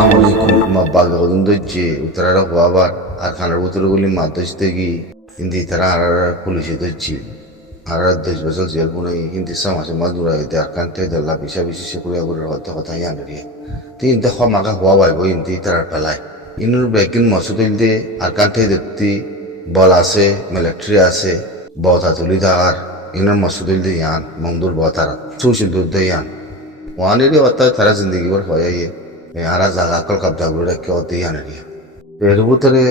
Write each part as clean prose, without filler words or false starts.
আসসালামু আলাইকুম মা বাগে হদুন দজ্জে উত্তরারা হওয়াবার আর খানার উত্তরগুলি মাদ্রাস থেকে হিন্দি তারা আর পুলিশে দজ্জি আর 10 বছর জেল পুনে হিন্দি সমাজে মাদুরা হইতে আর কান্তে দল্লা বিশা বিশেষ করে করে হতে কথা ইয়ানরিয়ে তো ইনতে মাকা হওয়া বাইব হিন্দি তারা পেলায় ইনুর বেকিন মসুদিল দিয়ে আর কান্তে দেখতে বল আছে মিলিটারি আছে বতা তুলি আর ইনুর মসুদিল দিয়ে ইয়ান মংদুর বতারা সুশীল দুধ দিয়ে ইয়ান ওয়ানেরই অর্থাৎ তারা জিন্দগি ভর হয়ে আরা জাগা কল কবজা করে রাখে অতি আনারিয়া এর ভিতরে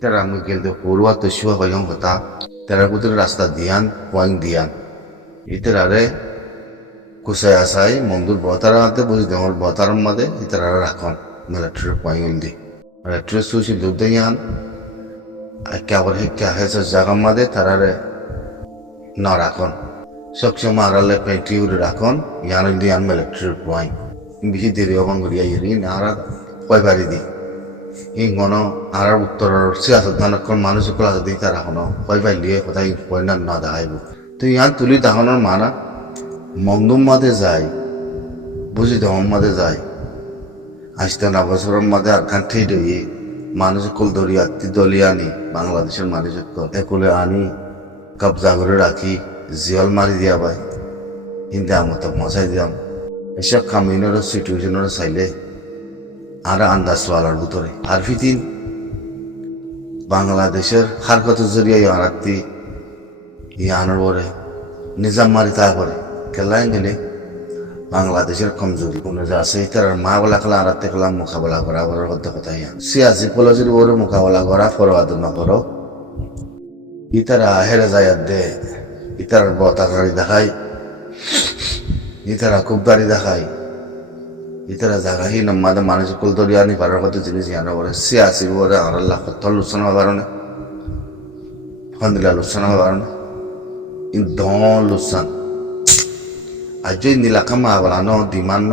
তারা আমি গেলতে পড়ুয়া তো শুয়া হইম হতা তার ভিতরে রাস্তা দিয়ান পয়েন্ট দিয়ান ইতারে কুসাই আসাই মন্দুর বতারা হাতে বুঝি দেওয়ার বতার মধ্যে ইতারা রাখন মিলিটারি পয়েন্ট দি মিলিটারি সুশীল দুধ ইয়ান একেবারে হিক্কা হেসে জায়গার মধ্যে তারারে না রাখন সবসময় আড়ালে পেটি উড়ে রাখন ইয়ান দিয়ান মিলিটারি পয়েন্ট বেশি দেরি অবাং করিয়া ইরি আর কয়বারই দি ই গণ আর উত্তরের সিয়াসত ধানক্ষণ মানুষ কলা যদি তারা হন কয়বার লিয়ে কোথায় পয়নার না দেখাইব তো ইয়ান তুলি দেখানোর মানা মংদুম মাঝে যায় বুঝি দম মাঝে যায় আসতে না বছরের মাঝে আর খান ঠেই দই মানুষ কল ধরিয়া দলিয়া আনি বাংলাদেশের মানুষ একলে আনি কবজা করে রাখি জিয়ল মারি দিয়া ভাই হিন্দে আমত মশাই দিলাম এসব কামিনের সিচুয়েশনের চাইলে আর আন্দাজ পালার ভিতরে আর ফিতিন বাংলাদেশের হারকত জরিয়া ইয়ারাত্তি ইয়ানোর পরে নিজাম মারি তারপরে কেলাই গেলে বাংলাদেশের কমজোরি কোনো যে আছে তার মা বলা খেলা আরাতে খেলা মোকাবেলা করা বড় কথা ইয়ান সিয়াসি পলজির বড় মোকাবেলা করা ফরওয়াদ না করো ইতারা হেরে যায় দে ইতার বতাকারি দেখায় ইতারা খুব দাড়ি দেখায় ইতারা জায়গাহি নাম্মাদে মানুষ কুল দরিয়া নি পারার কত জিনিস জানা বলে সিয়াসি বলে আর আল্লাহ কত লুসান হওয়ার কারণে ফন্দিলা লুসান হওয়ার কারণে ইন দন লুসান আজ নীলাকা মা বলানো দিমান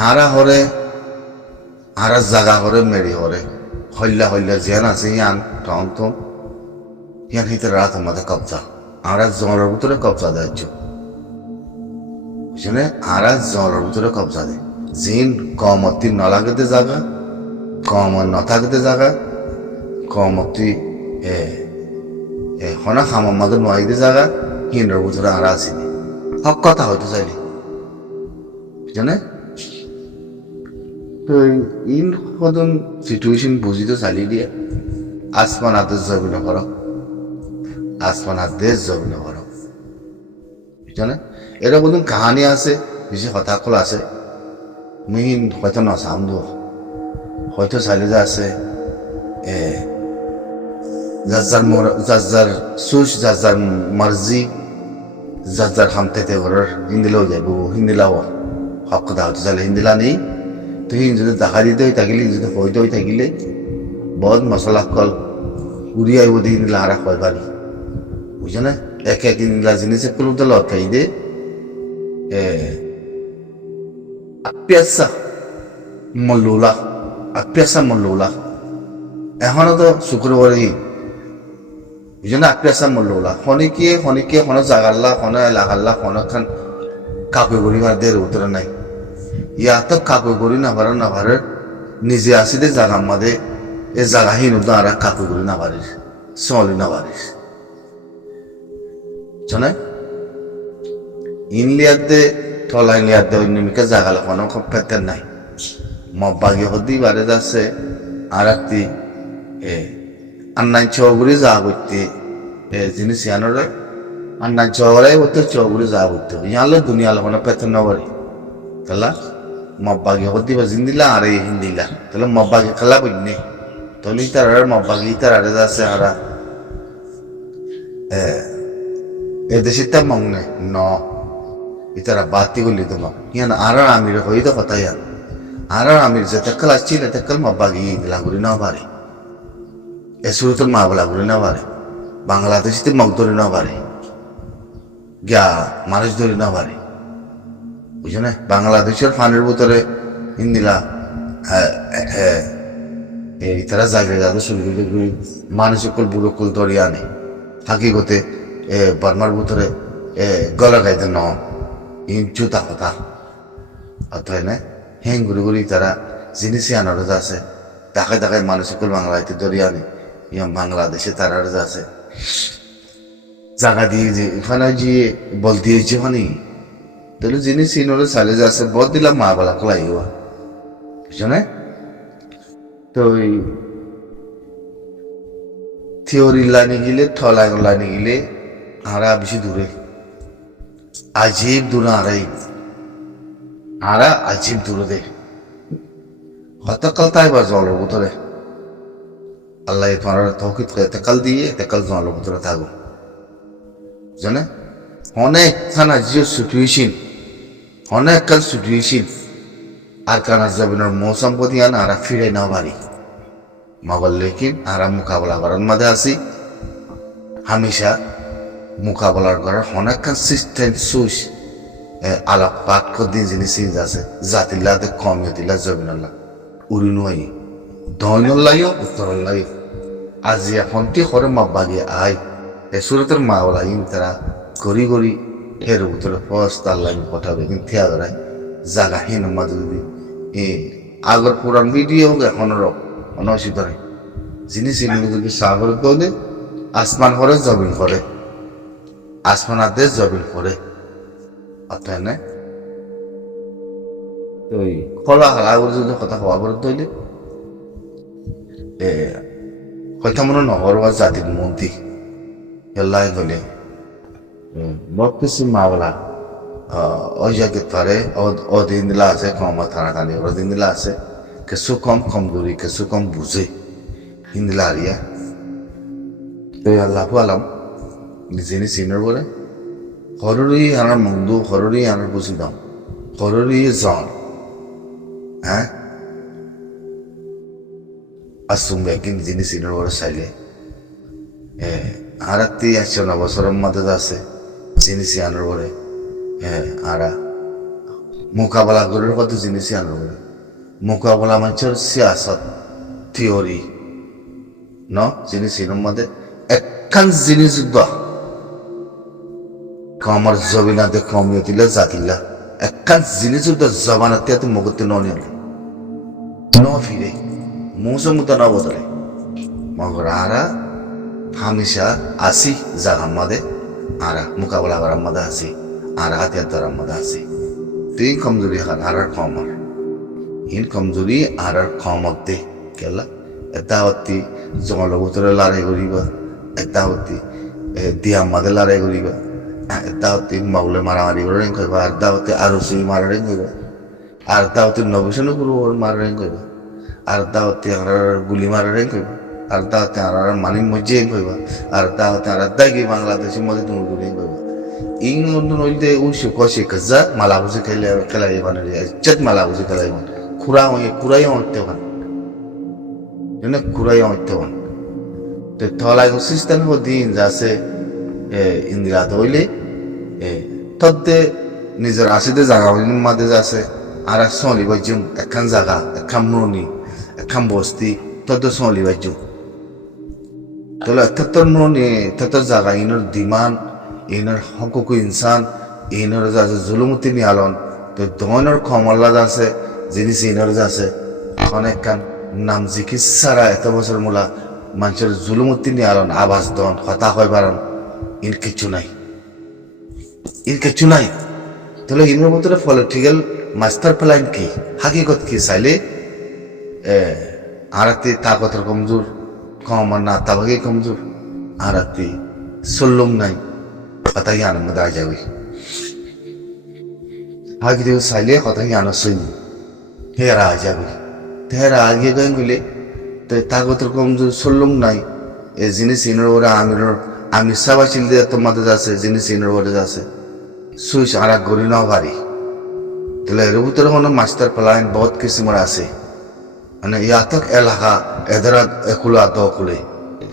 আরা হরে আরা জাগা হরে মেরি হরে হল্লা হল্লা জেন আছে ইয়ান টন তো ইয়ান হিতে রাত আমাদের কবজা আর জলের ভিতরে কবজা দেয় বুঝলে আর জলের ভিতরে কবজা দেয় জিন কমতি ন লাগতে জায়গা কম ন থাকতে জায়গা কমতি হনা খামার মাঝে নয়তে জায়গা হিন্ডর ভিতরে আর আসিনি হক কথা হয়তো চাইলে বুঝলে তো ইন কদন সিচুয়েশন বুঝি তো চালিয়ে দিয়ে আসমান আদেশ যাবি না করো আসমান আদেশ যাবি না করো বুঝলে এটা বলুন কাহানি আছে বেশি হতাকল আছে মিহিন হয়তো না সামদু হয়তো চাইলে যে আছে যার সুস যার মার্জি যার হামতে ঘরের হিন্দিলাও যাইব হিন্দিলাও হক কথা হয়তো চাইলে হিন্দিলা নেই তো হিন যদি দেখা দিতে হয়ে থাকিলে যদি হইতে হয়ে থাকিলে বহুত মশলা কল উড়ি আইব দিয়ে হিন্দিলা আর কয় পারি বুঝছে না এক এক ইংলা জিনিস কোনো তো লটকাই দে আপিয়াসা মল্লুলা এখনো তো শুক্রবারই বুঝছে না আপিয়াসা মল্লুলা খনিকে হন জাগাল্লা হন লাগাল্লা হন খান কাকুই গড়ি মার দের উত্তরে নাই ইয়া তো কাকুই গড়ি না ভারে নিজে আসি দে জাগার মাঝে এ জাগাহীন আর কাকুই গড়ি না পারিস চলি না পারিস জানে ইনলিয়াতে থলাই লিয়াতে অন্যমিকা জাগালে কোনো পেতেন নাই মব্বাগি হদি বারে যাচ্ছে আর একটি আন্নাই চৌগুড়ি যা করতে জিনিস ইয়ানোর আন্নাই চৌগড়াই হতো চৌগুড়ি যা করতে ইয়ালে দুনিয়া কোনো পেতেন নবরি তাহলে মব্বাগি হদি বা জিন্দিলা আর এই হিন্দিলা তাহলে মব্বাগি খেলা বলনি তলি তার মব্বাগি তার আরে যাচ্ছে আরা এদেশিতা মংনে ন ইতারা বাতি গুলি তো ইয়ান আর আমির হই তো কথা ইয়ান আর আমির যে তেকল আসছিল তেকল মব্বাগি লাগুরি না পারে এসুরতুল মা লাগুরি না পারে বাংলাদেশিতে মগদরি না পারে গিয়া মানুষ ধরি না পারে বুঝছো না বাংলাদেশের ফানের ভিতরে হিন্দিলা এই তারা জায়গায় যাদের শুরু মানুষ কল বুড়ো কল ধরিয়া আনে হাকিগতে বার্মার ভিতরে গলা গাইতে ন ইন জুতা কথা অথয় না হ্যাং ঘুরি ঘুরি তারা জিনিসই আনার আছে দেখায় দেখায় মানুষ সকল বাংলাতে দরিয়া আনে ইয়াম বাংলাদেশে তারা আছে জায়গা দিয়ে যে ওখানে গিয়ে বল দিয়েছে ওখানে তাহলে জিনিস ইনোরে চালে যে আছে বল দিলাম মা বলা কলাই হওয়া বুঝছো না তো ওই থিওরি লাইনে গেলে ঠলাই লাইনে গেলে আরা বেশি দূরে আজীব দূরে আরা আজীব দূরে দে হতকাল তাই বা জলের ভিতরে আল্লাহ তোমার তৌকিদ করে তেকাল দিয়ে তেকাল জলের ভিতরে থাকো জানে অনেক খানা জিও সিচুয়েশন অনেক কাল সিচুয়েশন আর কানা জমিনের মৌসুম পদিয়ান আরা ফিরে না পারি মগর লেকিন আরা মোকাবেলা করার মধ্যে আছি হামেশা মোকাবেলার করার অনেক কান সিস্টেম সুস আলাপ পাক দিন জিনিস আছে জাতিল্লাতে কমিয়তিল্লা জমিনাল্লাহ উড়িনুয়াই দৈনল্লাইও উত্তরল্লাই আজি এখনটি করে মাব্বাগিয়ে আয় এ সুরতের মা ওলা ইন তারা গড়ি গড়ি হের উত্তরে ফস্ত আল্লাহ পঠাবে কিন্তু থিয়া ধরায় জাগা হিন মাদুদি এ আগর পুরান ভিডিও এখনো অনসি ধরে জিনিস যদি সাগর করে আসমান করে জবিন করে আসমান আদেশ জবিন করে অর্থাৎ না ওই খোলা আগর যদি কথা হওয়া করে তৈলে হয়তো মনে নহর বা জাতির মন্ত্রী এল্লাই গলে বহুত কিছু মাওলা ওই জায়গায় পারে ও দিন দিলা আছে কম থানা টানি ওর দিন দিলা আছে কিছু কম কমজোরি কিছু কম বুঝে হিন্দিলা আরিয়া তো আল্লাহ আলাম নিজে চিনার বলে হররি আনার মন্দু হররি আনার বুঝি দাম হররি জন হ্যাঁ আসুম ব্যাকিং জিনিস চিনার বলে চাইলে আর 109 বছরের মধ্যে আছে জিনিস আনার বলে আরা মোকাবেলা করার কত জিনিসই আনার বলে মোকাবেলা মানুষের সিয়াসত থিওরি ন জিনিস এর মধ্যে একখান জিনিস কমর জবিনাতে কমিয়তিলা জাতিলা একখান জিনিস জবানাতে এত মুগতে ন ফিরে মৌসুম তো না বদলে মগর আরা হামেশা আসি জাগার মধ্যে আরা মোকাবেলা করার মধ্যে আসি আর হাতিয়ার ধরার মধ্যে আসি তুই কমজোরি হার আর কমর ইন কমজোরি আর কমক দে কেলা এটা হতি জঙ্গলের ভিতরে লড়াই করিবা এটা হতি দিয়া মাঝে লড়াই করিবা এটা হতি মাগুলে মারামারি করে রেং করবা আর এটা হতি আরো সেই মারা রেং করবা আর এটা হতি নবিশনে গুরু মারা রেং করবা আর এটা হতি আর গুলি মারা রেং করবা আর এটা হতি আর মানি মজ্জে করবা আর এটা হতি আর দাগি বাংলাদেশের মধ্যে তুমি রেং করবা ইং লন্ডন হইতে উনশো কষে কাজা মালা বুঝে খেলাই মানে ইজ্জত মালা বুঝে খেলাই মানে কুড়াই হতে পান কুড়াই হতে পান তো থলাই সিস্টেম দিন যাচ্ছে ইন্দিরা হইলে তদ্দে নিজের আসিতে জায়গা মাঝে যাচ্ছে আর সলি বাজুম একখান জায়গা একখান মনি একখান বস্তি তদ্দে সলি বাজুম তাহলে এতর মনি এতর জায়গা ইনোর দিমান ইনোর হকুকু ইনসান ইনোর যাচ্ছে জুলুমতি নিয়ালন তো দইনর ক্ষমল্লা যাচ্ছে জিনিস ইনোর যাচ্ছে অনেকখান নাম জিকির সারা এত বছর মূলা মানুষের জুলুমতি নিয়ালন আবাস দন হতা হয় বারণ ইন কিচ্ছু নাই তাহলে ইনোর ভিতরে পলিটিক্যাল মাস্টার প্ল্যান কি হাকিকত কি চাইলে আরাতি তাকতের কমজোর কম আর না তাবাকে কমজোর আরাতি সল্লুম নাই কথা কি আনন্দ আ যাবে হাকি দেব চাইলে কথা কি আনন্দ সই হেরা আ যাবে হেরা আগে গান গেলে তো তাকতের কমজোর সল্লুম নাই এ জিনিস ইনোর ওরা আমি সবাই চিনতে তোমাদের আছে জিনিস ইনোর ওরা আছে সুইচ আর গড়ি নাও পারি তাহলে এর ভিতরে কোনো মাস্টার প্ল্যান বহুত কিসিমের আছে মানে ইয়াতক এলাকা এদারা একুলা দকুলে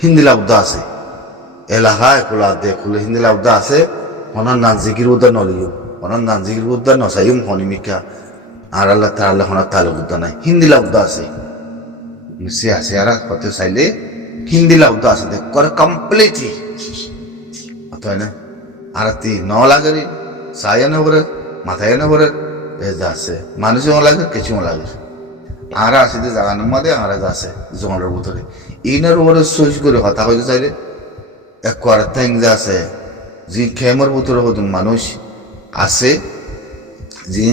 হিন্দি লাউদা আছে এলাকা একুলা দেকুলে হিন্দি লাউদা আছে হনার নানজিকির উদ্যান নলিও হনার নানজিকির উদ্যান নসাইম হনিমিকা আর আল্লাহ তাআলা হনার তালুক উদ্যান নাই হিন্দি লাউদা আছে মিশে আছে আর কত চাইলে হিন্দি লাউদা আছে দেখ করে কমপ্লিটলি অতএব না আর তি ন লাগেরি সায়া না বরে মাথায় না বরে যাচ্ছে মানুষও লাগে কিছুও লাগে আরা আছে যে জাগানোর মধ্যে আরা যাচ্ছে জঙ্গলের ভিতরে ইনার উপরে সুইচ করে কথা কইতে চাইলে এক করার থ্যাং যে আছে যে খেমের ভিতরে হতুন মানুষ আছে যে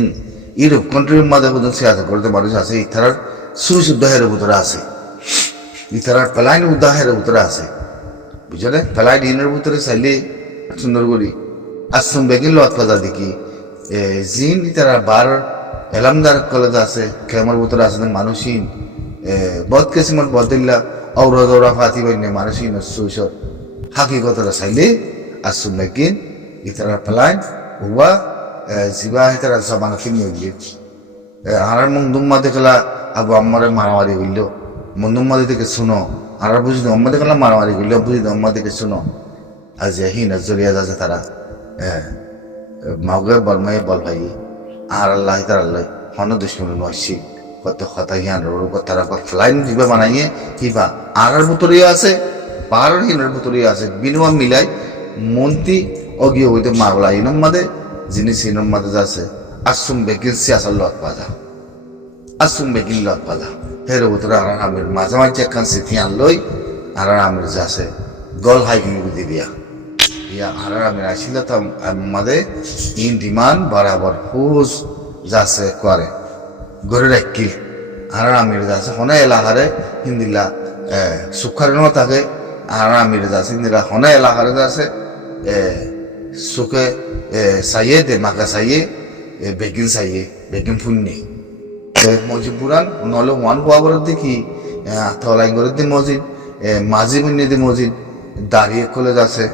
ইউরোপ কান্ট্রির মধ্যে হতুন সিয়াসা করতে মানুষ আছে ইতারার সুইচ উদ্দাহের ভিতরে আছে ইতারার প্লাইন উদ্দাহের ভিতরে আছে বুঝলে প্লাইন ইনের ভিতরে চাইলে সুন্দর করি আসুন বেগিন লত পাজা দেখি জিন ইতারা বার এলামদার কলেজ আছে খেমার ভিতরে আছে মানুষই বদ কেসিমত বদিল্লা ঔরা দৌরা ফাতি বইনে মানুষই সুইচ হাকিকতরা চাইলে আসুন বেগিন ইতারার প্লাইন হুয়া জিবা ইতারা জবানা কিনে হইলে আর মংদুম্মা দেখলা আবু আম্মারে মারামারি হইল মন্দুম্মা থেকে শুনো আর বুঝি দম্মা দেখলাম মারামারি হইল বুঝি দম্মা থেকে শুনো আজ হিন জরিয়া যাচ্ছে তারা মাউগে বলমাই বল ভাই আর আল্লাহ তার আল্লাহ হন দুশ্মন নসি কত কথা হিয়ান রোগ তারা ফ্লাইন দিবা বানাইয়ে কিবা আর ভিতরে আছে পাহাড়ের হিনের ভিতরে আছে বিনিময় মিলাই মন্ত্রী অগিয়ে হইতে মাগলা ইনম মাদে জিনিস ইনম মাদে যাচ্ছে আসুম বেগিন সিয়াসার লত পাজা আসুম বেগিন লত পাজা হের ভিতরে আর আমির মাঝে মাঝে একখান সিথি আনলই আর আমির যাচ্ছে গল হাইকিং দিবিয়া ইয়া আর আমির আসিল তো আমাদের ইন ডিমান্ড বরাবর হুজ যাচ্ছে করে গড়ে রাখিল আর আমির যাচ্ছে হনে এলাকারে হিন্দিলা সুখারেনও থাকে আর আমির যাচ্ছে হিন্দিলা হনে এলাকারে যাচ্ছে সুখে চাইয়ে দে মাকা চাইয়ে বেগিন চাইয়ে বেগিন ফুন্নি মসজিদ পুরান নহলে ওয়ান পাওয়ার দেখি থলাইন করে দি মসজিদ মাঝি বুনি দি মসজিদ দাঁড়িয়ে খুলে যাচ্ছে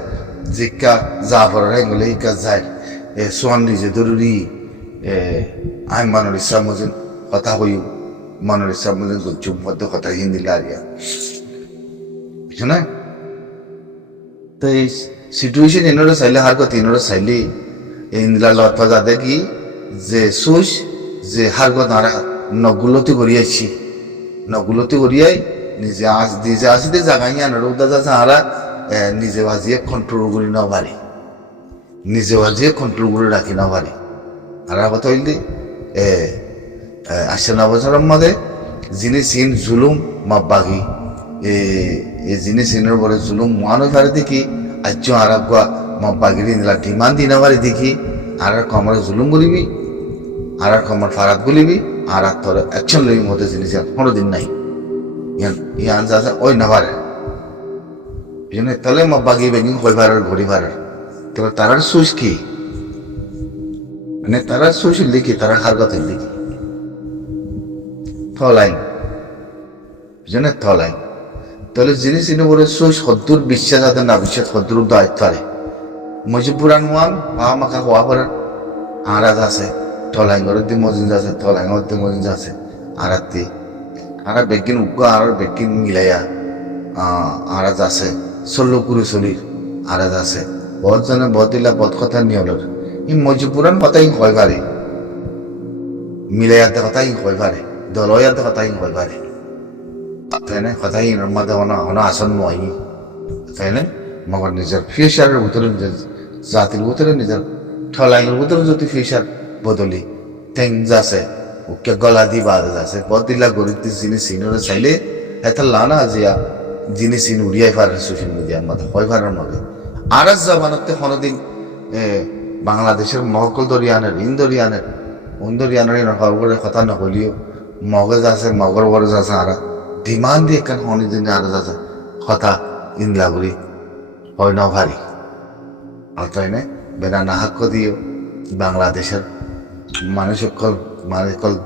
জিকা জাফর গেলে ইকা যায় সোহান নিজে জরুরি আই মানুর ইসলাম মসজিদ কথা হইও মানুর ইসলাম মসজিদ চুপ মধ্যে কথা হিন্দি লারিয়া বুঝছো না তো এই সিচুয়েশন এনোরা চাইলে হার কথা এনোরা চাইলে ইন্দিলা লত পাজা দেখি যে সুইচ যে হার কথা নগুলতি করিয়াছি নগুলতি করিয়াই নিজে আসিতে জাগাই আনার উদা যাচ্ছে আরা নিজে বাজিয়ে কন্ট্রোল করি না পারি নিজে বাজিয়ে কন্ট্রোল করে রাখি না পারি আর কথা হইলে আসছে না বছরের মধ্যে যিনি সিন জুলুম মাবাগি যিনি সিনের পরে জুলুম মানো পারে দেখি আজ আর মাবাগির ডিমান্ড দিনা পারি দেখি আর কমরে জুলুম করিবি আর কমর ফারাত বলিবি আর তোর অ্যাকশন লই মধ্যে জিনিস কোনোদিন নাই ইয়ান যা ওই না পারে তাহলে মাবাগি বেগিং হয়ে পারার ঘড়ি পারার তবে তারার সুইচ কি মানে তারা সুইচ লিখি তারা হার কথা লিখি থলাইন বুঝলেন থলাইন তাহলে জিনিস ইনে বলে সুইচ সদ্দুর বিশ্বাস আছে না বিশ্বাস সদ্দুর দায়িত্ব পারে মজিপুরান ওয়ান মা মাখা হওয়া পারে আরাজ আছে থলাইন করে দি মজিদ আছে থলাইন দি মজিদ আছে আরাতি আরা বেগিন উগ্র আর বেগিন মিলাইয়া আরাজ আছে ষোলো কুড়ি চলির আরাজ আছে বহুত জনে বদিলা বদ কথা নিয়লের ই মজিপুরান কথাই হয় পারে মিলাইয়াতে কথাই হয় পারে দলয়াতে কথাই হয় পারে তাই না কথাই মধ্যে আসন নয় তাই না মগর নিজের ফিউচারের ভিতরে জাতির ভিতরে নিজের ঠলাইনের ভিতরে যদি ফিউচার বদলি ঠেং যাচ্ছে ওকে গলা দি বাদ যাচ্ছে বদিলা গরিব জিনিস সিনরে চাইলে এটা লানা জিয়া জিনিস সিন উড়িয়াই পারে সোশ্যাল মিডিয়ার মধ্যে হয় পারার মধ্যে আর জামানতে কোনোদিন বাংলাদেশের মহকল দরিয়ানের ইন্দরিয়ানের হওয়ার কথা নহলিও মগজ আছে মগর বরজ আছে আর ডিমান্ড দিয়ে কেন হনি দিন আর আছে কথা ইনলাগুড়ি হয় না ভারী আর তাই না বেনা নাহাক্য দিও বাংলাদেশের মানুষ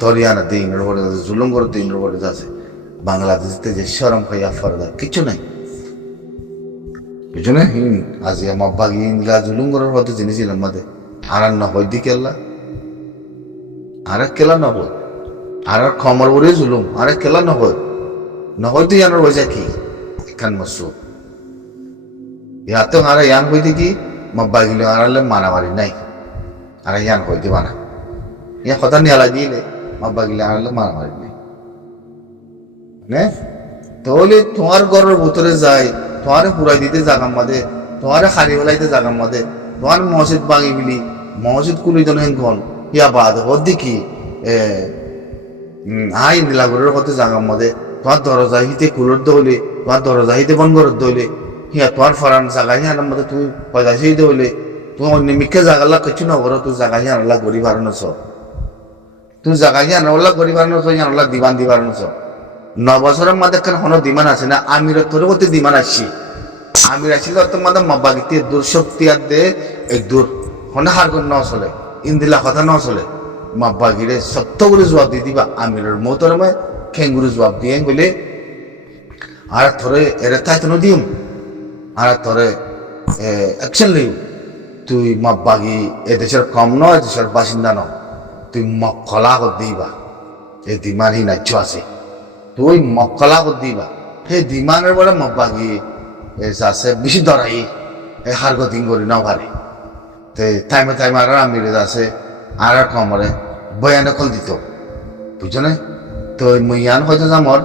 দরিয়ানা দিয়ে ইন্দ্র বলে আছে জুলুম করতে ইন্দ্র বলে আছে বাংলাদেশতে যে সরম খাইয়া ফরদা কিছু নাই বুঝো না আজি আমার বাগি ইন্দিলা জুলুম করার হতে জিনিস মধ্যে আর নহই দি কেল্লা আর কেলা নহই আর খমর বলে জুলুম আর কেলা নহই দি ইয়ানোর বজা কি এখান মসু ইয়াতে আর ইয়ান হইতে কি মাবাগিল আরালে মারামারি নাই আর ইয়ান হইতে বানা ইয়া কথা নিয়ালা দিলে মাবাগিল আরালে মারামারি নাই নে তাহলে তোমার ঘরের ভিতরে যায় তোমারে পুরাই দিতে জাগাম মাদে তোমারে খারি বেলাইতে জাগাম মাদে তোমার মসজিদ ভাঙি বিলি মসজিদ কুলি জন ইয়া বাদ হদ্দি কি আই নীলাগরের কত জাগার মধ্যে তোমার দরজা হিতে কুলোর দৌলে তোমার দরজা হিতে বন করার দৌলে হিয়া তোমার ফরান জাগা হিয়ানোর মধ্যে তুমি পয়সা সেই দৌলে তুমি অন্য মিকে জাগাল্লা কিছু না করো তুই জাগা হিয়ানোলা গড়ি বাড়ানো তুই জাগা হিয়ানোলা গড়ি বাড়ানো হিয়ানোলা দিবান দিবানো 9 বছরের মধ্যে কেন কোনো দিমান আছে না আমির তোর প্রতি দিমান আসছি আমির আসলে তোমাদের মাবাগিতে দুর্শক্তি আর দে এই দূর হনে হার গুণ ন চলে ইন্দিলা কথা ন চলে মাবাগিরে সত্যগুলো জবাব দিয়ে দিবা আমিরের মতরমে খেঙ্গুরু জবাব দিয়ে বলে আর থরে এর তাইতো দিম আর থরে অ্যাকশন লিউ তুই মাবাগি এদেশের কম নয় দেশের বাসিন্দা ন তুই মক্কলা কর দিবা এই দিমানই নাচ্য আছে তুই মক্কলা কর দিবা সেই দিমানের বলে মব্বাগি আছে বেশি দরাই এই হার গতিং করি না ভারে তে টাইমে আর আমিরে আছে আর কমরে বয়ানে কল দিত বুঝছো না তো মইয়ান হয়তো আমার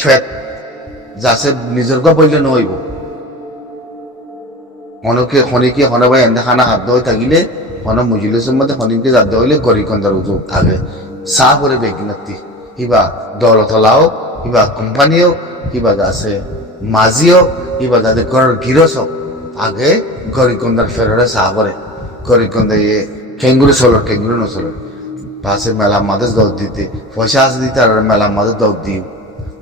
ফেট যাচ্ছে নিজের গা বললে নইব অনেকে খনিকে হনে ভাই এনে খানা হাত দেওয়া থাকিলে হনে মজিলের মধ্যে খনিকে হাত দেওয়া হইলে গরি কন্দার উজু আগে চাহ করে বেগি নাতি কিবা দলতলাও কিবা কোম্পানিও কিবা আছে মাঝিও কিবা যাদের ঘরের গিরস হোক আগে গরিকন্দার ফেররে চাহ করে গরিকন্দা ইয়ে খেঙ্গুরি চলো খেঙ্গুরি নচলো পাশে মেলা মাঝে দৌড় দিতে পয়সা আছে দিতে আর মেলা মাঝে দৌড় দিও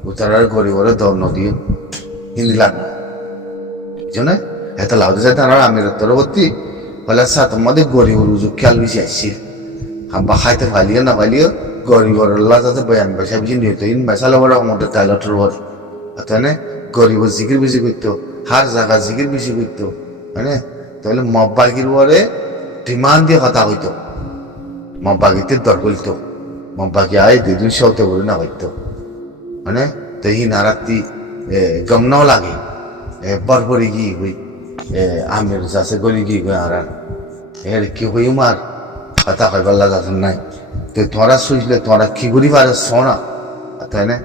উতার গরিবরে দৌড় নদিও হিন্দি লাগবে বুঝছো এত লাউতে যাইতে আর আমির তরবর্তী বলে সাথে মধ্যে গরিবর উজুক খেয়াল বেশি আসছিল বা খাইতে ফালিও না ফালিও গরিবর যাতে বয়ান পয়সা বেশি নিহত ইন বেসালো বড় আমাদের টাইলটের বড় তাই গরিব জিকির বেশি করতো হার জায়গা জিকির বেশি করতো মানে তাহলে মব্বাগির পরে ডিমান্ড দিয়ে কথা হইতো মব্বাগিতে দর করতো মব্বাগি আয় 2 দিন সৌতে বলে না হইতো মানে তো ই নারাত্তি গম নাও লাগে বরবরি গি হই আমের যাচ্ছে গলি গি আর এর কি হই মার কথা হইবার লাগা নাই তো তোরা শুইলে তোরা কি করি পারে শোনা তাই না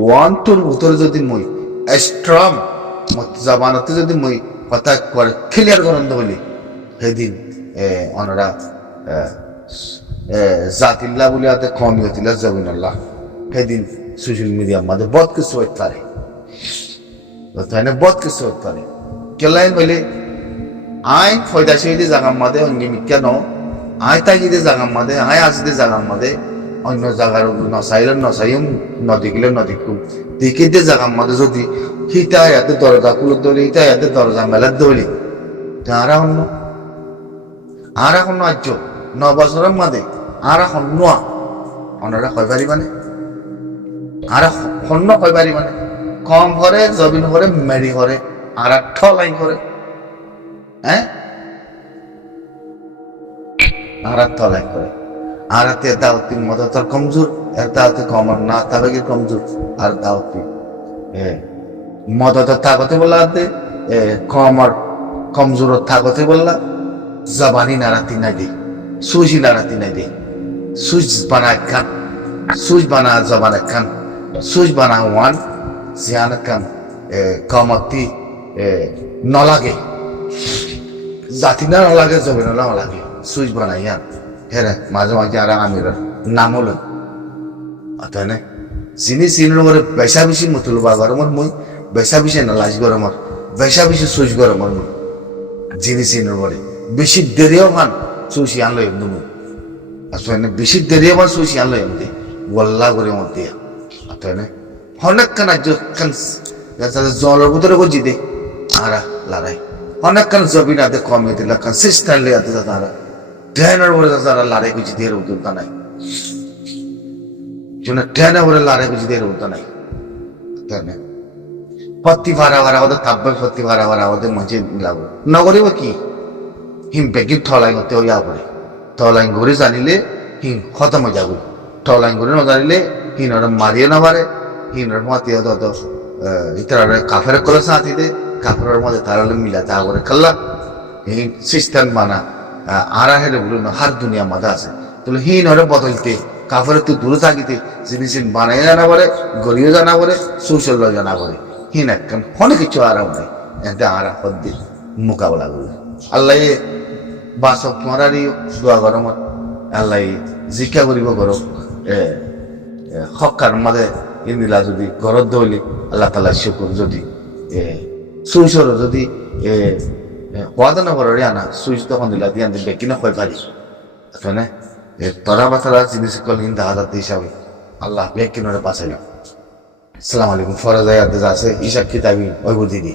বন্তর ভিতরে যদি মই স্ট্রং জবানতে যদি মই কথা করে ক্লিয়ার করন্দ বলি সেদিন ওনারা জাতিল্লাহ বলে আতে কমিয়তিল্লাহ জবিনাল্লাহ সেদিন সোশ্যাল মিডিয়ার মধ্যে বহুত কিছু হইতে পারে তাই না বহুত কিছু হইতে পারে কেলাইন বলে আয় ফয়দা সহিতে জাগার মধ্যে অঙ্গিমিকা ন আয় তাগিদে জাগার মধ্যে আয় আসিতে জাগার মধ্যে অন্য জায়গার নচাইম নদীগুলো নদীকুল দিকে জায়গার মধ্যে যদি হিতা ইয়াতে দরজা কুলোর দলি হিতা ইয়াতে দরজা মেলার দলি আর এখন আজ 9 বছরের মধ্যে আর এখন নোয়া ওনারা কয় পারি মানে আর হন্য কয় পারি মানে কম করে জবিন করে মেরি করে আর ঠলাই করে হ্যাঁ আর ঠলাই করে আর দাওয়াতির মতো তোর কমজোর এর দাওয়াতে কমর না তবে কি কমজোর আর দাওয়াতি মদত থাকতে বললা দে কমর কমজোর থাকতে বললা জবানি নারাতি নাই দে সুজি নারাতি নাই দে সুজ বানা খান সুজ বানা জবান খান সুজ বানা ওয়ান জিয়ান খান কমতি নলাগে জাতি না নলাগে জবিন নলাগে সুজ বানাইয়ান হেরে মাঝে মাঝে আর আমির নাম হলো তাই না চিনি চিনির মরে বেসা বেশি মতুল বা গরমর মই বেসা বেশি না লাজ গরমর বেসা বেশি সুইচ গরমর মই চিনি চিনির মরে বেশি দেরিও খান সুইচি আনলো এমনি মই আসলে বেশি দেরিও খান সুইচি আনলো এমনি গোল্লা করে মত দিয়া তাই না অনেক খান কান জলের ভিতরে করছি দে আরা লড়াই অনেক কান জবি না দে কমিয়ে দিলা কান সিস্টার লিয়া দিলা তারা ট্রেনের উপরে যারা লড়াই করছি দিয়ে উদ্যোগতা নাই ট্রেনের উপরে লড়াই করছি দিয়ে উদ্যোগ নাই তাই না পত্তি ভাড়া ভাড়া ওদের থাকবে পত্তি ভাড়া ভাড়া ওদের মঞ্চে লাগবে নগরিব কি হিম পেকি ঠলাই করতে হইয়া পড়ে ঠলাই ঘুরে জানিলে হিম খতম হয়ে যাবে ঠলাই ঘুরে না জানিলে হিনর মারিয়ে না পারে হিনর মাতিয়ে তো ইতার কাফের করে সাথী দে কাফের মধ্যে তারা মিলা তা করে খাল্লা হিম সিস্টেম বানা আর হেলে বলুন হার দুনিয়া মাথা আছে তাহলে হিন হরে বদলতে কাফের তো দূরে থাকিতে জিনিস বানাই জানা পারে গড়িও জানা পারে সুশল্য জানা পারে হিন একখান অনেক কিছু আরাম নাই এতে আরা পদ্দি মোকাবেলা করবে আল্লাহ বাসক তোমারই দোয়া গরমত আল্লাহ জিজ্ঞা কৰিব ঘৰক হকার মাঝে ইন্দিলা যদি ঘরত দৌলি আল্লাহ তালা শুকুর যদি সুইচর যদি হওয়া ঘরের আনা সুইচ তখন দিলা দিয়ে আনতে বেকিনা কয় পারি মানে তরা বাতারা জিনিস কল হিন্দা হাজার হিসাবে আল্লাহ বেকিনারে বাঁচাইলাম। আসসালামু আলাইকুম ফরজ আছে ইশাক কিতাবি ওই দিদি